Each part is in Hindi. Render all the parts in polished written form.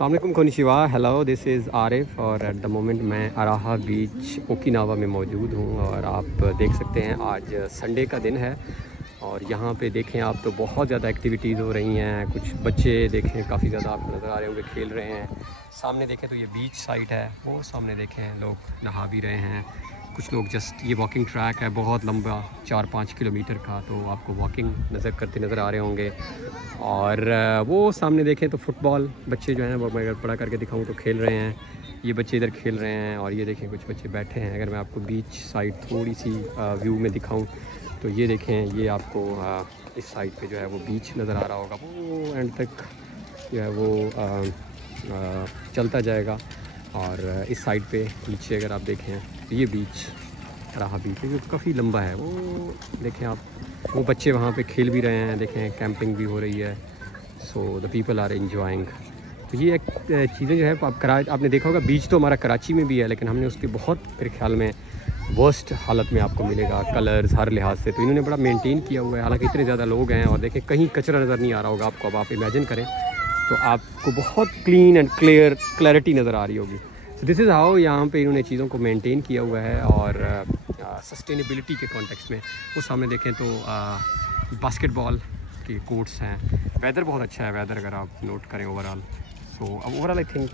अस्सलाम वालेकुम कोनिशिवा, हेलो, दिस इज़ आरिफ और एट द मोमेंट मैं अराहा बीच ओकिनावा में मौजूद हूँ। और आप देख सकते हैं आज संडे का दिन है और यहाँ पे देखें आप तो बहुत ज़्यादा एक्टिविटीज़ हो रही हैं। कुछ बच्चे देखें काफ़ी ज़्यादा आपको नज़र आ रहे होंगे खेल रहे हैं। सामने देखें तो ये बीच साइड है, वो सामने देखें लोग नहा भी रहे हैं। कुछ लोग जस्ट ये वॉकिंग ट्रैक है बहुत लंबा 4-5 किलोमीटर का, तो आपको वॉकिंग करते नज़र आ रहे होंगे। और वो सामने देखें तो फुटबॉल बच्चे जो हैं वो मैं अगर बड़ा करके दिखाऊं तो खेल रहे हैं। ये बच्चे इधर खेल रहे हैं और ये देखें कुछ बच्चे बैठे हैं। अगर मैं आपको बीच साइड थोड़ी सी व्यू में दिखाऊं तो ये देखें, ये आपको इस साइड पे जो है वो बीच नज़र आ रहा होगा, वो एंड तक जो है वो चलता जाएगा। और इस साइड पे नीचे अगर आप देखें तो ये बीच अराहा बीच है जो काफ़ी लंबा है। वो देखें आप, वो बच्चे वहाँ पे खेल भी रहे हैं, देखें कैंपिंग भी हो रही है। So the people are enjoying. तो ये एक चीज़ें जो है आपने देखा होगा बीच तो हमारा कराची में भी है, लेकिन हमने उसके बहुत मेरे ख्याल में वर्स्ट हालत में आपको मिलेगा कलर्स हर लिहाज से। तो इन्होंने बड़ा मेंटेन किया हुआ है, हालांकि इतने ज़्यादा लोग हैं और देखें कहीं कचरा नज़र नहीं आ रहा होगा आपको। अब आप इमेजिन करें तो आपको बहुत क्लीन एंड क्लैरिटी नज़र आ रही होगी। सो दिस इज़ हाउ यहाँ पे इन्होंने चीज़ों को मेंटेन किया हुआ है। और सस्टेनेबिलिटी के कॉन्टेक्स्ट में वो सामने देखें तो बास्केटबॉल के कोर्ट्स हैं। वेदर बहुत अच्छा है, वेदर अगर आप नोट करें ओवरऑल। सो अब ओवरऑल आई थिंक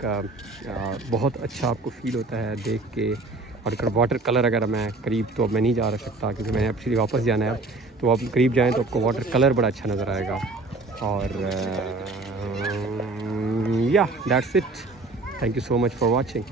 बहुत अच्छा आपको फील होता है देख के। और अगर वाटर कलर अगर मैं करीब तो अब मैं नहीं जा सकता क्योंकि मैंने एक्चुअली वापस जाना है अब, तो आप करीब जाएँ तो आपको वाटर कलर बड़ा अच्छा नज़र आएगा। और या that's it, thank you so much for watching.